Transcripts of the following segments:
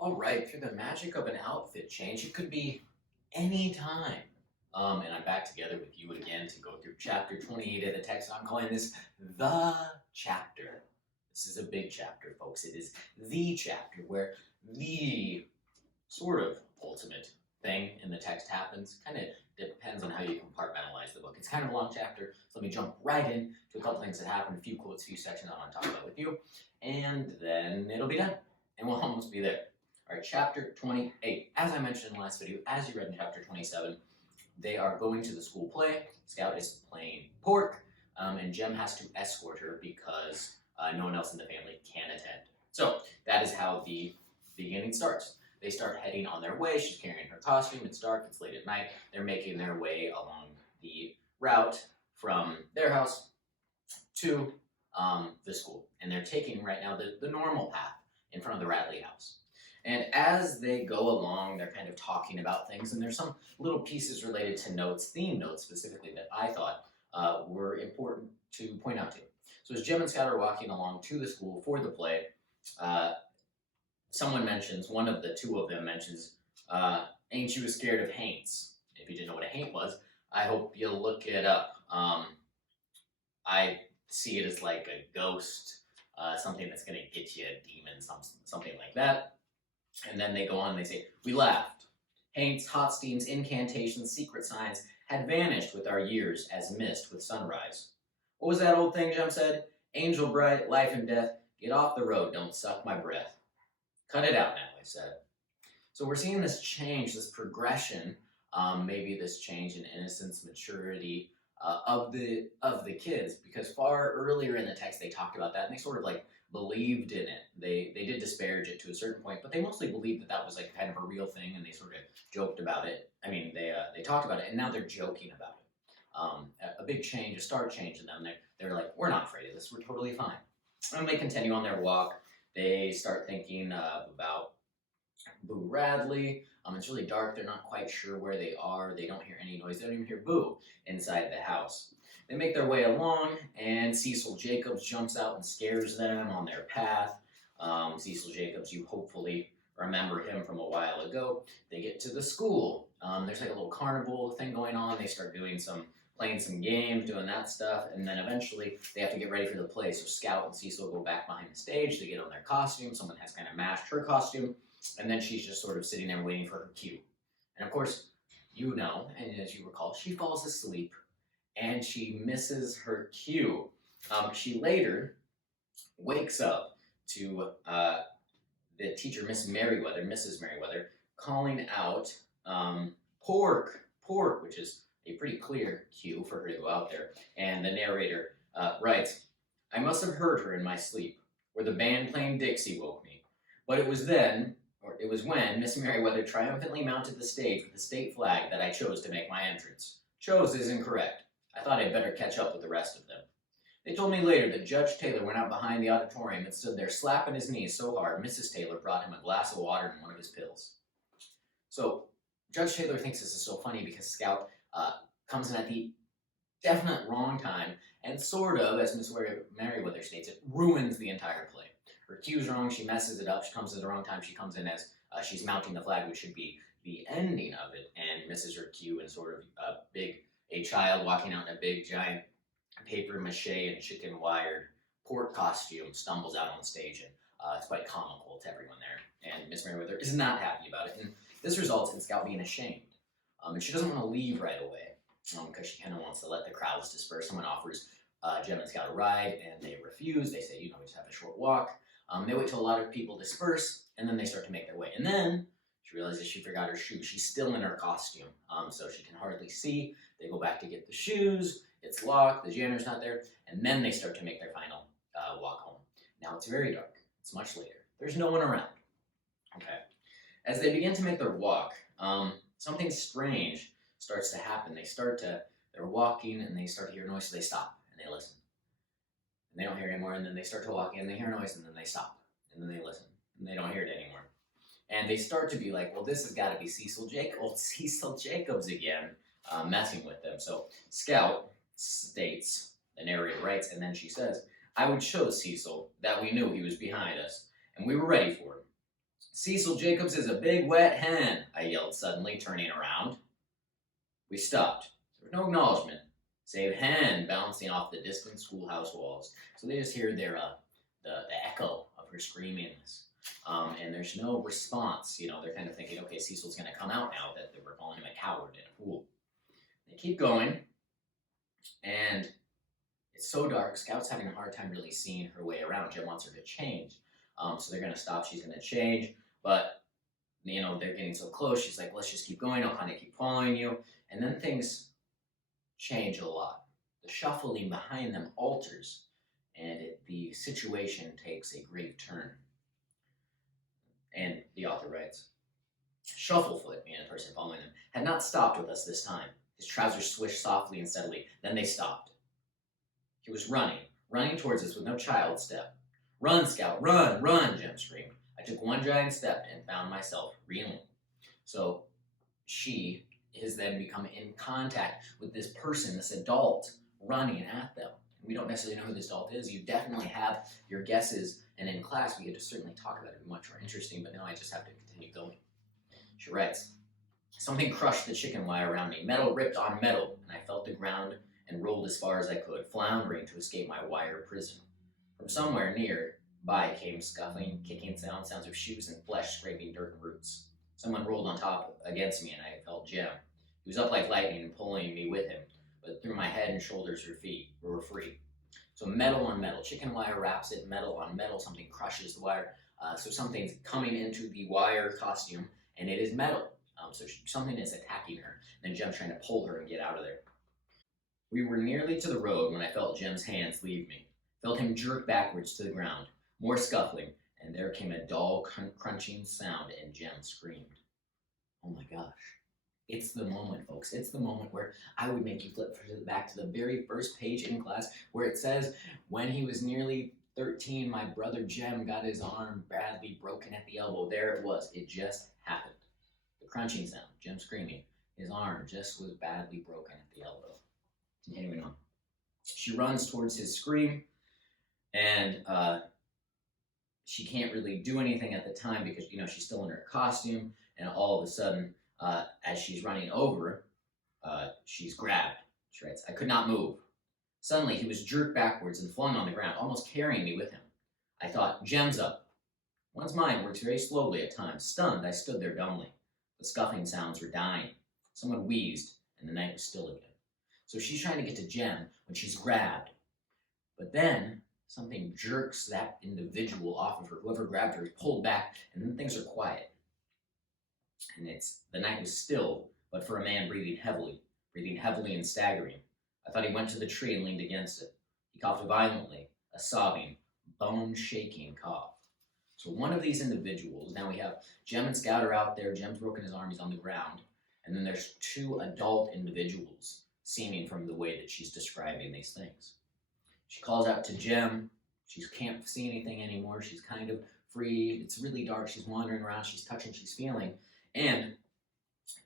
All right, through the magic of an outfit change, it could be any time. And I'm back together with you again to go through chapter 28 of the text. I'm calling this the chapter. This is a big chapter, folks. It is the chapter where the sort of ultimate thing in the text happens. Kind of depends on how you compartmentalize the book. It's kind of a long chapter, so let me jump right in to a couple things that happen, a few quotes, a few sections I want to talk about with you, and then it'll be done, and we'll almost be there. All right, chapter 28. As I mentioned in the last video, as you read in chapter 27, they are going to the school play. Scout is playing pork, and Jem has to escort her because no one else in the family can attend. So that is how the beginning starts. They start heading on their way. She's carrying her costume. It's dark. It's late at night. They're making their way along the route from their house to the school. And they're taking right now the normal path in front of the Radley house. And as they go along, they're kind of talking about things. And there's some little pieces related to notes, theme notes specifically, that I thought were important to point out to you. So as Jem and Scott are walking along to the school for the play, someone mentions, one of the two of them mentions, ain't you scared of haints? If you didn't know what a haint was, I hope you'll look it up. I see it as like a ghost, something that's going to get you a demon, something like that. And then they go on and they say, we laughed. Haints, hot steams, incantations, secret signs had vanished with our years as mist with sunrise. What was that old thing Jem said? Angel bright, life and death, get off the road, don't suck my breath. Cut it out now, I said. So we're seeing this change, this progression, maybe this change in innocence, maturity of the kids, because far earlier in the text they talked about that and they sort of like believed in it. They did disparage it to a certain point, but they mostly believed that that was like kind of a real thing, and they sort of joked about it. I mean, they talked about it, and now they're joking about it. A big change, a stark change in them. They're like, we're not afraid of this. We're totally fine. And they continue on their walk. They start thinking about Boo Radley. It's really dark. They're not quite sure where they are. They don't hear any noise. They don't even hear Boo inside the house. They make their way along, and Cecil Jacobs jumps out and scares them on their path. Cecil Jacobs, you hopefully remember him from a while ago. They get to the school. There's like a little carnival thing going on. They start playing some games, doing that stuff, and then eventually they have to get ready for the play. So Scout and Cecil go back behind the stage. They get on their costume. Someone has kind of matched her costume, and then she's just sort of sitting there waiting for her cue. And of course, you know, and as you recall, she falls asleep and she misses her cue. She later wakes up to the teacher, Mrs. Merriweather, calling out pork, which is a pretty clear cue for her to go out there. And the narrator writes, I must have heard her in my sleep, where the band playing Dixie woke me. But it was when Miss Merriweather triumphantly mounted the stage with the state flag that I chose to make my entrance. Chose is incorrect. I thought I'd better catch up with the rest of them. They told me later that Judge Taylor went out behind the auditorium and stood there slapping his knees so hard Mrs. Taylor brought him a glass of water and one of his pills. So Judge Taylor thinks this is so funny because Scout comes in at the definite wrong time and sort of, as Miss Merriweather states it, ruins the entire play. Her cue's wrong, she messes it up, she comes at the wrong time, she comes in as she's mounting the flag, which should be the ending of it, and misses her cue, and sort of a child walking out in a big giant paper mache and chicken wired pork costume stumbles out on stage, and it's quite comical to everyone there. And Miss Merriweather is not happy about it, and this results in Scout being ashamed. And she doesn't want to leave right away because she kind of wants to let the crowds disperse. Someone offers Jem and Scout a ride, and they refuse. They say, we just have a short walk. They wait till a lot of people disperse, and then they start to make their way. And then she realizes she forgot her shoes. She's still in her costume, so she can hardly see. They go back to get the shoes. It's locked. The janitor's not there. And then they start to make their final walk home. Now it's very dark. It's much later. There's no one around. Okay. As they begin to make their walk, something strange starts to happen. They're walking, and they start to hear noise, so they stop, and they listen. And they don't hear it anymore, and then they start to walk, and they hear noise, and then they stop, and then they listen, and they don't hear it anymore. And they start to be like, well, this has got to be Cecil Jacobs again, messing with them. So Scout states, the narrator writes, and then she says, I would show Cecil that we knew he was behind us, and we were ready for him. Cecil Jacobs is a big wet hen, I yelled suddenly, turning around. We stopped. There was no acknowledgement, save hen bouncing off the distant schoolhouse walls. So they just hear the echo of her screamings. And there's no response. They're kind of thinking, okay, Cecil's going to come out now that we're calling him a coward and a fool. They keep going, and it's so dark. Scout's having a hard time really seeing her way around. Jem wants her to change. So they're going to stop. She's going to change. But, they're getting so close. She's like, let's just keep going. I'll kind of keep following you. And then things change a lot. The shuffling behind them alters, and the situation takes a great turn. And the author writes, Shufflefoot, meaning the person following them, had not stopped with us this time. His trousers swished softly and steadily. Then they stopped. He was running towards us with no child step. Run, Scout, run, run, Jem screamed. I took one giant step and found myself reeling. So she has then become in contact with this person, this adult, running at them. We don't necessarily know who this adult is. You definitely have your guesses, and in class we get to certainly talk about it. It'd be much more interesting, but now I just have to continue going. She writes, something crushed the chicken wire around me. Metal ripped on metal, and I felt the ground and rolled as far as I could, floundering to escape my wire prison. From somewhere nearby came scuffling, kicking sounds of shoes and flesh scraping dirt and roots. Someone rolled on top against me, and I felt Jem. He was up like lightning and pulling me with him, but through my head and shoulders her feet were free. So metal on metal. Chicken wire wraps it, metal on metal. Something crushes the wire. So something's coming into the wire costume, and it is metal. So something is attacking her. And Jem's trying to pull her and get out of there. We were nearly to the road when I felt Jem's hands leave me. Felt him jerk backwards to the ground. More scuffling, and there came a dull, crunching sound, and Jem screamed. Oh my gosh. It's the moment, folks. It's the moment where I would make you flip back to the very first page in class where it says, when he was nearly 13, my brother Jem got his arm badly broken at the elbow. There it was. It just happened. The crunching sound, Jem screaming. His arm just was badly broken at the elbow. Continuing on. She runs towards his scream, and she can't really do anything at the time because, she's still in her costume, and all of a sudden, as she's running over, she's grabbed. She writes, I could not move. Suddenly, he was jerked backwards and flung on the ground, almost carrying me with him. I thought, Jem's up. One's mind works very slowly at times. Stunned, I stood there dumbly. The scuffing sounds were dying. Someone wheezed, and the night was still again. So she's trying to get to Jem when she's grabbed. But then something jerks that individual off of her. Whoever grabbed her is pulled back, and then things are quiet. And the night was still, but for a man breathing heavily and staggering. I thought he went to the tree and leaned against it. He coughed violently, a sobbing, bone-shaking cough. So one of these individuals, now we have Jem and Scout are out there, Jem's broken his arm, he's on the ground, and then there's two adult individuals, seeming from the way that she's describing these things. She calls out to Jem. She can't see anything anymore. She's kind of free. It's really dark. She's wandering around. She's touching. She's feeling. And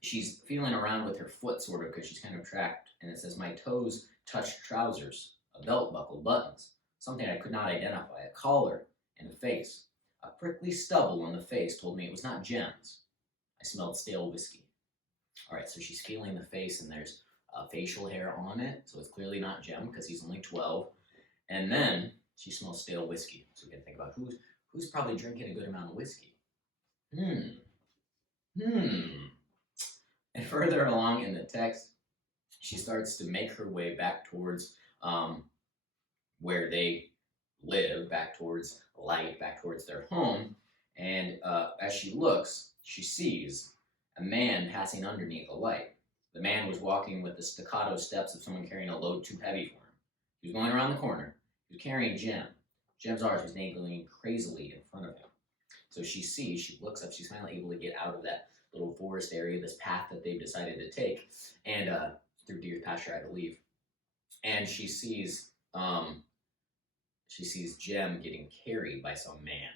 she's feeling around with her foot, sort of, because she's kind of trapped. And it says, my toes touched trousers, a belt buckle, buttons, something I could not identify, a collar, and a face. A prickly stubble on the face told me it was not Jem's. I smelled stale whiskey. All right, so she's feeling the face, and there's facial hair on it, so it's clearly not Jem because he's only 12. And then she smells stale whiskey. So we can think about who's probably drinking a good amount of whiskey. And further along in the text, she starts to make her way back towards where they live, back towards light, back towards their home. And as she looks, she sees a man passing underneath the light. The man was walking with the staccato steps of someone carrying a load too heavy for him. He was going around the corner. He was carrying Jem. Jem's arms was dangling crazily in front of him. So she looks up, she's finally able to get out of that little forest area, this path that they've decided to take, and through deer pasture, I believe. And she sees Jem getting carried by some man.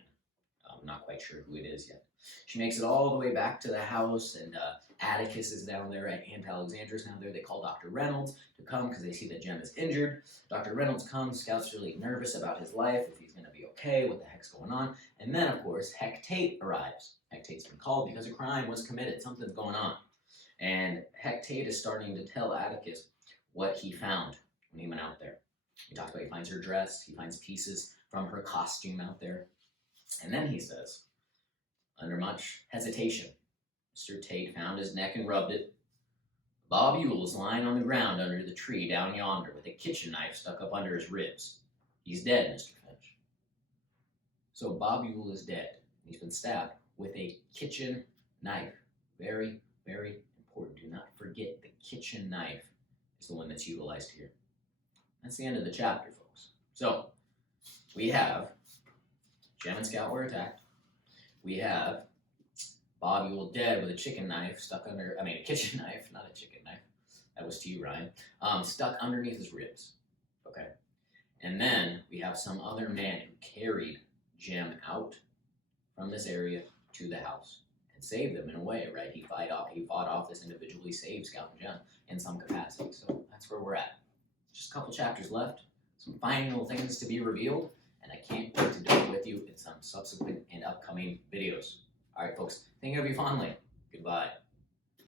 I'm not quite sure who it is yet. She makes it all the way back to the house, and Atticus is down there, and Aunt Alexandra's down there. They call Dr. Reynolds to come because they see that Jem is injured. Dr. Reynolds comes. Scout's really nervous about his life, if he's going to be okay, what the heck's going on. And then, of course, Heck Tate arrives. Hectate's been called because a crime was committed. Something's going on. And Hectate is starting to tell Atticus what he found when he went out there. He talks about he finds her dress, he finds pieces from her costume out there. And then he says, under much hesitation, Mr. Tate found his neck and rubbed it. Bob Yule's lying on the ground under the tree down yonder with a kitchen knife stuck up under his ribs. He's dead, Mr. Finch. So Bob Yule is dead. He's been stabbed with a kitchen knife. Very, very important. Do not forget the kitchen knife is the one that's utilized here. That's the end of the chapter, folks. So, we have Jem and Scout were attacked. We have Bob Yule dead with a kitchen knife, a kitchen knife, not a chicken knife. That was to you, Ryan. Stuck underneath his ribs. Okay. And then we have some other man who carried Jem out from this area to the house and saved them in a way, right? He fought off this individual. He saved Scout and Jem in some capacity. So that's where we're at. Just a couple chapters left. Some final things to be revealed. And I can't wait to do it with you in some subsequent and upcoming videos. All right, folks. Think of you fondly. Goodbye.